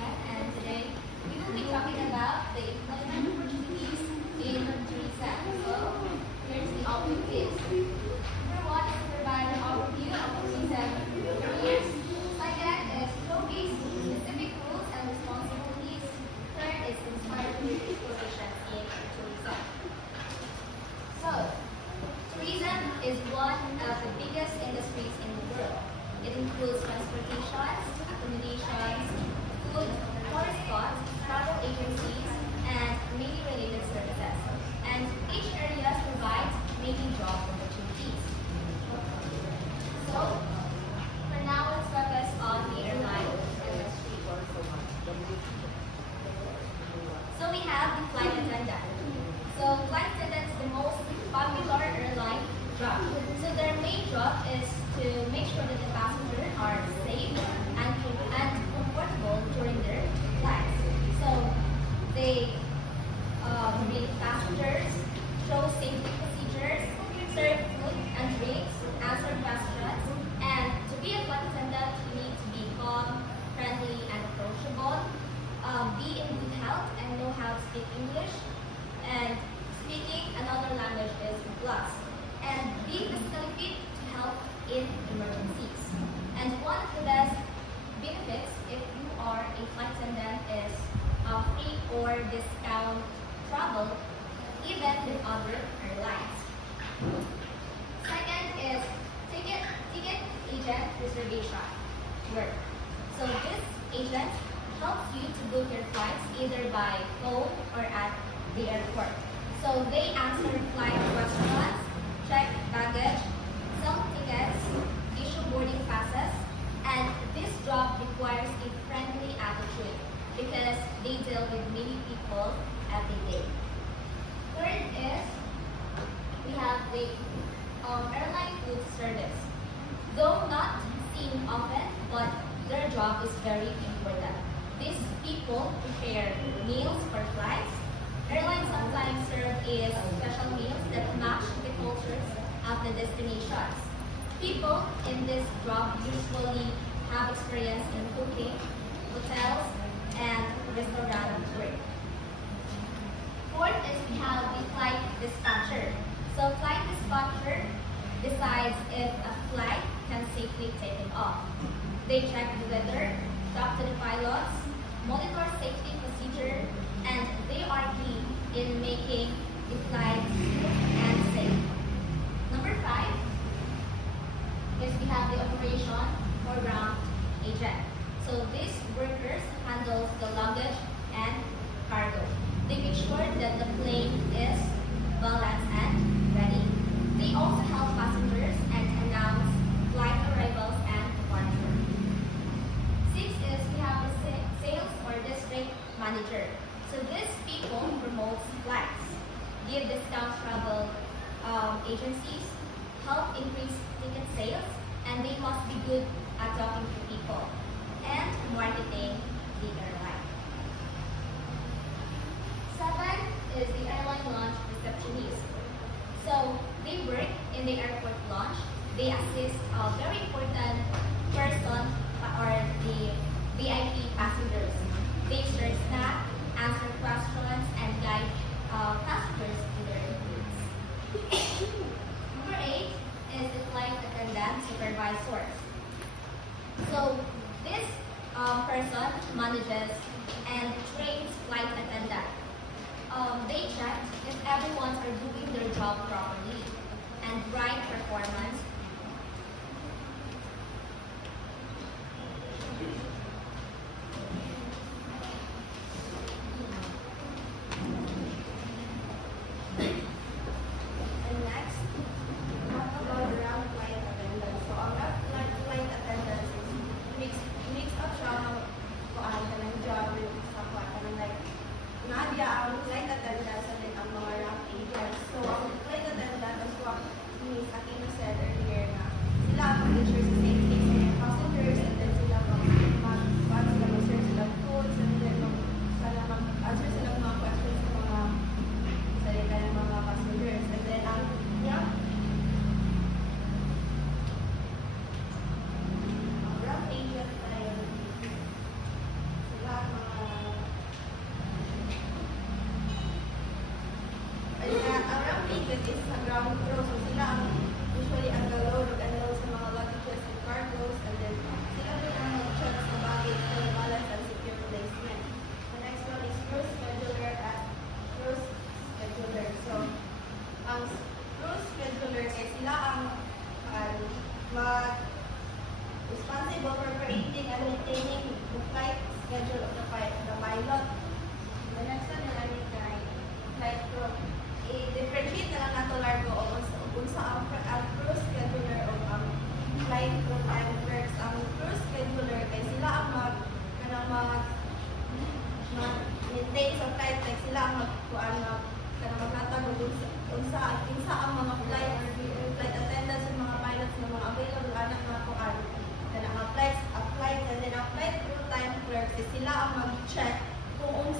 Chen, and today we will be talking about the employment opportunities in tourism. So, here's the objectives. Number one is to provide an overview of tourism careers. Second is showcase specific rules and responsibilities. Third is inspire creative positions in tourism. So, tourism is one of the biggest industries in the world. It includes transportation, accommodations, food, tourist spots, travel agencies, and many related services. And each area provides many job opportunities. So, for now, let's focus on the airline industry. So we have the flight attendant. So flight attendant is the most popular airline job. So their main job is to make sure that the passengers are safe and comfortable during their flights. So they greet passengers, show safety procedures, serve food and drinks, answer questions, and to be a flight attendant, you need to be calm, friendly, and approachable, be in good health and know how to speak English, and speaking another language is a plus, and be physically fit to help in emergencies. And one of the best benefits if you are a flight attendant is free or discount travel even with other airlines. Second is ticket agent reservation work. So this agent helps you to book your flights either by phone or at the airport. So they answer flight questions, check baggage, sell tickets, issue boarding passes, and this job requires a friendly attitude because they deal with many people every day. Third is we have the airline food service. Though not seen often, but their job is very important. These people prepare meals for flights. Airlines sometimes serve as special meals that match the cultures of the destinations. People in this job usually have experience in cooking, hotels, and restaurant work. Fourth is we have the flight dispatcher. So flight dispatcher decides if a flight can safely take off. They check the weather, talk to the pilots, monitor safety procedure, and they are key in making the flight smooth and safe. Number 5 is we have the operation or ground agent. So these workers handle the luggage and cargo. They make sure that the plane is balanced and ready. They also help passengers and announce flight arrivals and departure. 6 is we have the sales or district manager. So these people promote flights, give discount travel agencies, help increase ticket sales, and they must be good at talking to people and marketing the airline. 7 is the airline lounge receptionist. So they work in the airport lounge. They assist a very important person or the VIP passengers. They serve snacks, answer questions, and guide passengers to their routes. Number 8 is the flight attendant supervisor. So this person manages and trains flight attendant. They check if everyone are doing their job properly and right performance. And next, talk about the ground flight attendant. So ang ground flight attendant mix up siya kung ng job sa kung like Nadia ang flight attendant sa din ang mga ramp agents. So ang flight attendant as what Miss Aquino said earlier na sila ang mag-ensure sa safety sa mga passengers and then sila ang ground crew. So sila ang usually ang load ug unload sa mga luggages and cargos, and then sila rin ang mag-check sa baggage for balance and secure placement. The next one is cruise scheduler at cruise scheduler. So ang cruise scheduler ay sila ang responsible for creating and maintaining the flight schedule of the pilot. The next one na lang is flight crew. I-differentiate na lang nato largo o unsa ang cruise scheduler o ang flight crew time works. Ang cruise scheduler kay sila ang mag-maintain sa flight, like sila ang maglatag unsa ang mga flight attendants sa mga pilots na mga available anak mga kuan. Then ang flight and then ang flight crew time clerks sila ang mag-check kung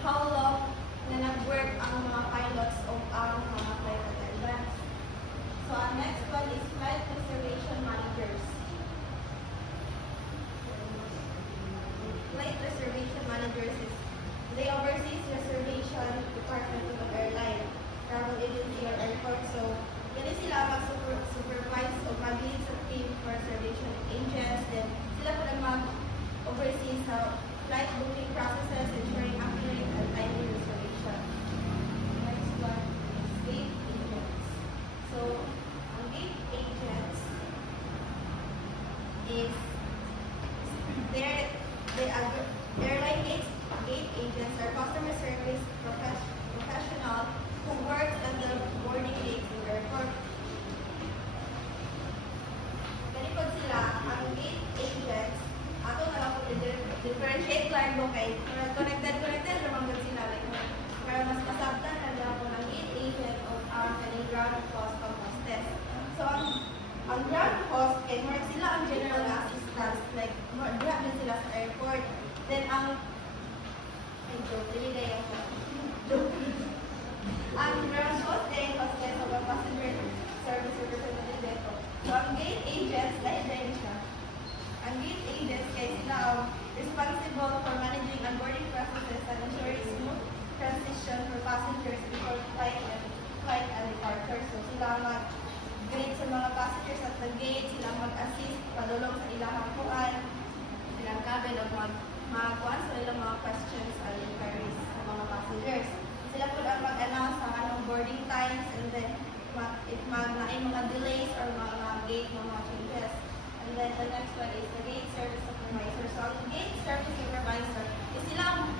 how long na nag-work ang mga pilots o ang mga flight attendants. So ang next one is flight reservation managers. Flight reservation managers they oversee reservation department of the airline, travel agency or airport. So yan sila mag-supervise o mag-lead sa team for reservation agents. Then sila po mag-oversee sa flight booking processes, ensuring accurate and timely reservation. Next one is gate agents. So ang gate agents is airline gate agents are customer service professional who works at the boarding gate in the airport. Ganipod sila, ang gate agents, ato na lang po differentiate lang mo kay connected naman po sila. Pero mas masabtan na lang po ng gate agent o ang kaning ground host o hostess. So, ang ground host, kay more sila ang general assistants, like, diha din sila sa airport. Then, ang ground host ay hostess o passenger service representative dito. So, ang gate agents, dahil siya. Ang gate agents kay sila ang responsible for managing onboarding processes and ensuring smooth transition for passengers before flight and departure. So, sila mag-greet sa mga passengers at the gate, sila mag-assist, padulong sa ilang kuan, silang cabin o mag-kuan sa ilang mga questions and inquiries sa mga passengers. Sila po ang mag-announce ng anong boarding times, and then if may mga delays or mga gate mga changes. And then the next one is the gate service supervisor. So ang gate service supervisor is sila ang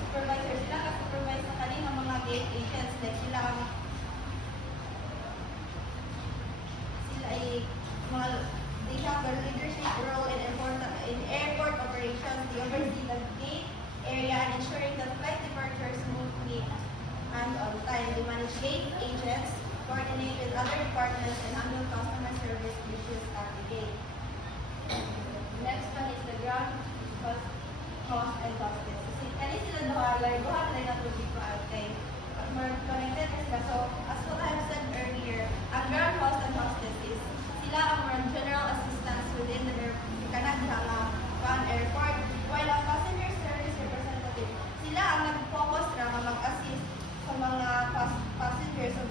supervisor, sila ka-supervise sa kanina mga gate agents. Like sila ay they have a leadership role in airport operations. They oversee the gate area and ensuring that flight departures smoothly and on time. They manage gate agents, coordinate with other departments, and handle customer service issues at the gate. The next one is the ground host and hostess. Kani sila duha na ito dito kay more connected sila. So, as what I have said earlier, ang ground host and hostess is sila ang mga general assistants within the airport, while ang passenger service representative, sila ang nag-focus na mag-assist sa mga passengers sa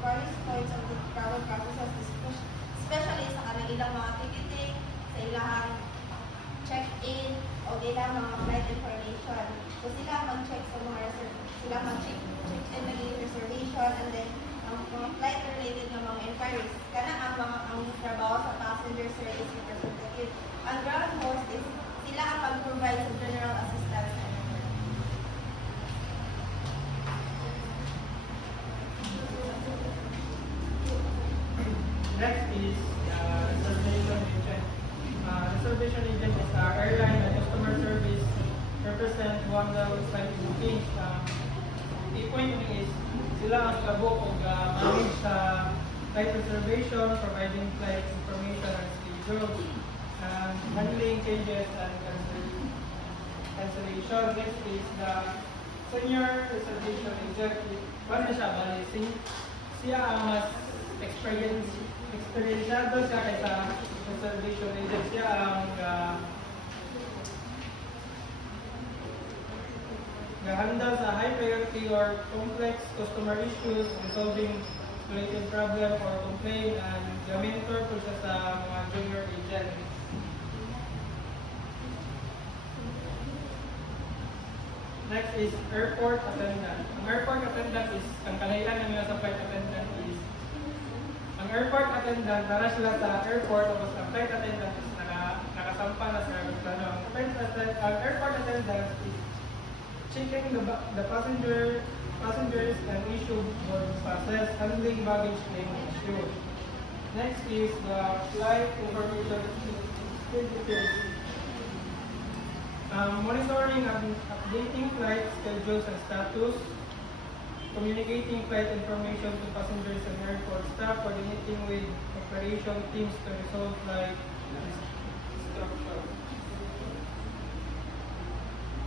various points of the travel processes, especially sa ilang mga ticketing, sa ilang check-in, o ilang mga flight information. So sila mag-check sa mga check-in na reservation, and then ang mga flight-related na mga inquiries. Kana ang trabaho sa passenger service representative. Ang ground host is sila ang pag-provide sa general assistance. Next is reservation agent. Reservation agent is airline and customer service represent who handle flight bookings. The point is sila ang kabuk o manage sa flight reservation, providing flight information and schedules, handling changes and cancellation. Next is the senior reservation agent. Paano siya? Siya ang mas experienceado siya kaysa reservation agent. Siya ang handle sa high priority or complex customer issues, resolving related problem or complaint, and mentor po siya sa mga junior agent. Next is airport attendant. Ang airport attendant is, ang kalainan nila sa flight attendant is, ang airport attendant, para sila sa airport, tapos ang flight attendant is nakasampa na sa aeroplano. Ang airport attendant is checking the passengers and issue boarding passes, handling baggage claim issue. Next is the flight information details. Monitoring and updating flight schedules and status, communicating flight information to passengers and airport staff, coordinating with operation teams to resolve flight disruption.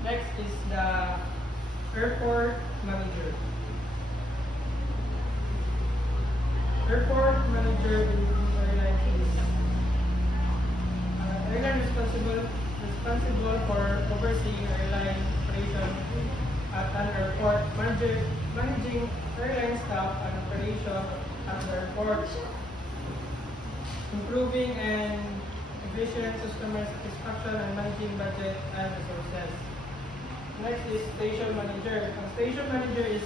Next is the airport manager. Airport manager in airline is airline responsible for overseeing airline operation at an airport, managing airline staff and operation at the airport, improving and efficient customer satisfaction and managing budget and resources. Next is station manager. Ang station manager is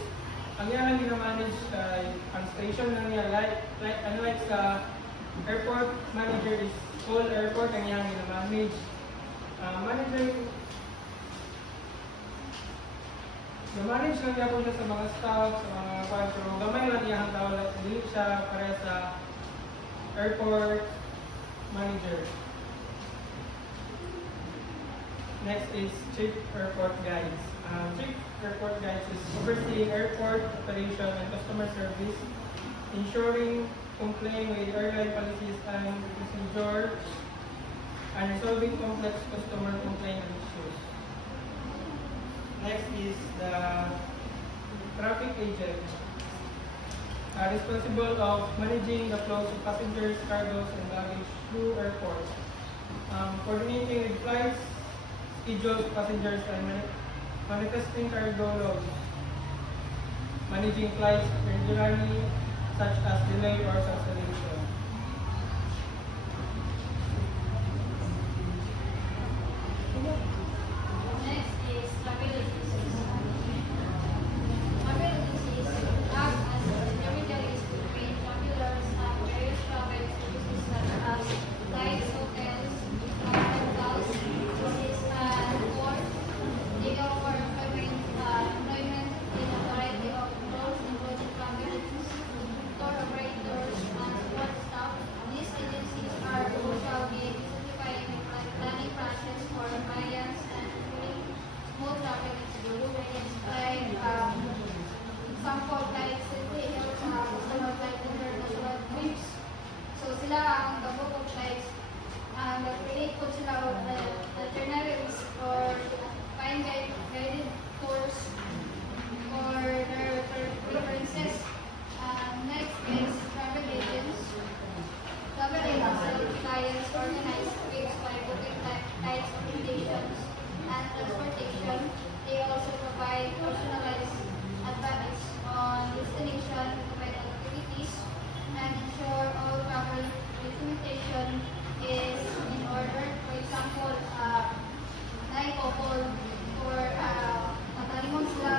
ang yan ang gina-manage ang station na niya unlike sa airport manager is whole airport ang yan gina-manage. Manage lang niya po siya sa mga staff, sa mga kwan, pero gamay lang niya ang tao, hindi siya para sa airport manager. Next is chief airport guides. Chief airport guides is overseeing airport operation and customer service, ensuring complying with airline policies and procedures, and resolving complex customer complaint issues. Next is the traffic agent, responsible of managing the flows of passengers, cargoes, and baggage through airports, coordinating with flights, schedules, passengers, and manifesting cargo loads, managing flights regularly, such as delay or cancellation. Next is travel agencies. Travel agencies act as intermediaries between travelers and various travel services such as flights, hotels, hotels, buses, and more. They offer employment in a variety of roles, including travel agents, tour operators, and support staff. These agencies are usually simplifying the planning process for clients and ensuring smooth travel experience. Like example, like simply help customer flight international trips. So sila ang kabook of flights, nag-create po sila itineraries or find guided tours for their preferences. Next is travel agents. Travel agents help clients organize trips by booking flights, accommodations, and transportation. They also provide personalized advice on destination, provide activities, and ensure all travel documentation is in order. For example, naipopol for matalimon sila.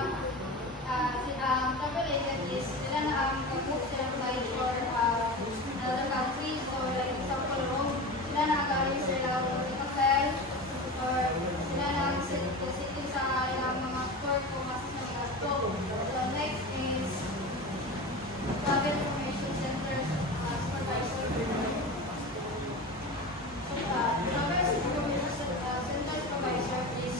Travel agent is sila na ang mag-book sila flight for another country. So, like example, Rome, sila na ang sila hotel or sila na ang sitting sa ilang mga tour kung masas na gasto. So, next is travel information center supervisor. So, travel information center supervisor is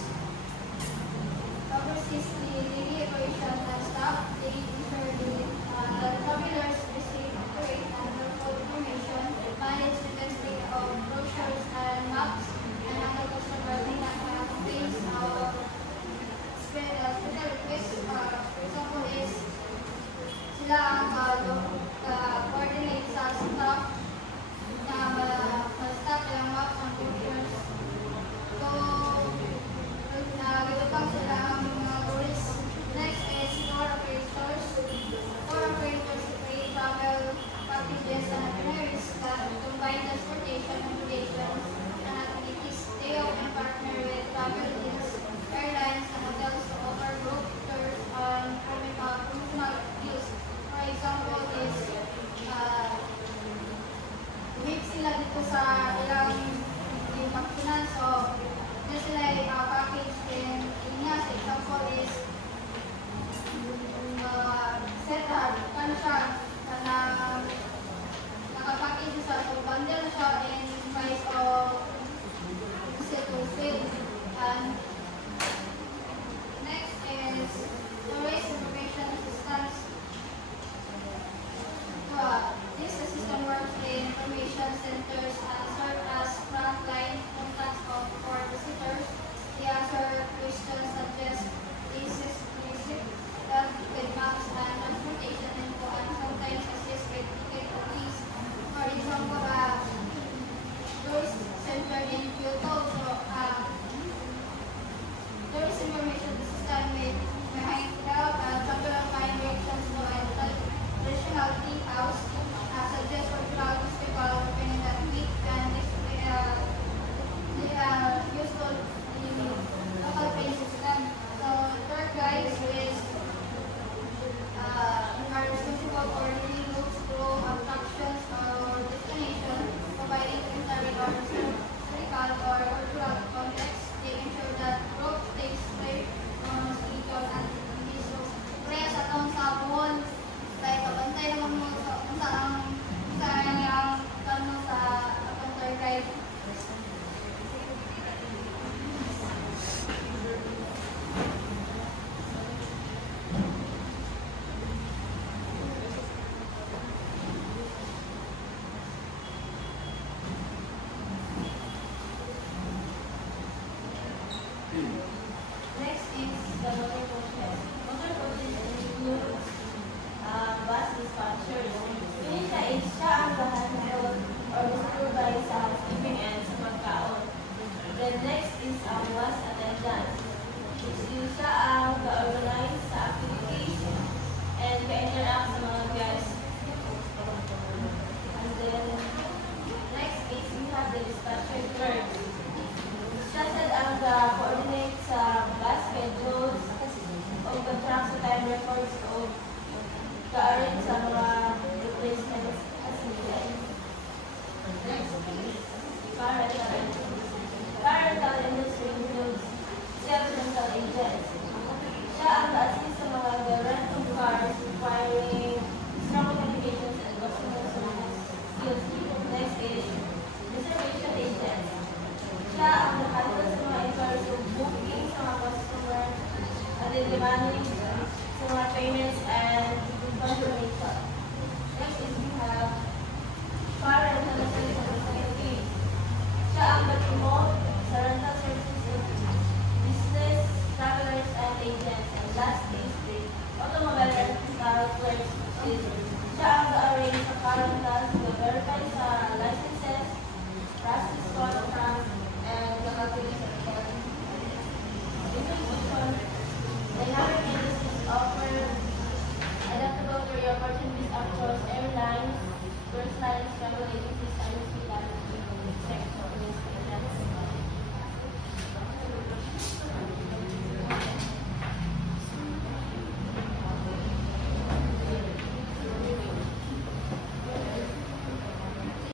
the motor coaches. Motor coaches includes bus dispatchers. Yun siya is siya ang bahandod or supervise sa housekeeping and sa pagkaon. Then next is ang bus attendants. Which siya ang ga-organize sa activities and ka-interact sa mga guests. And then next is we have the dispatcher clerks. Siya sad ang ga-coordinate sa bus schedules o ga-track sa time records o ga-arrange sa mga replacements as needed. Next is car rental industry includes sales rental agents. Siya ang ga-assist sa mga ga-rent of cars requiring strong communications and customer service skills. Next is reservation agents. Siya ang nakahandle sa mga inquiries of booking sa mga customer and then demanding sa mga payments and confirmation. Next is we have car rental facilities. Siya ang mag-promote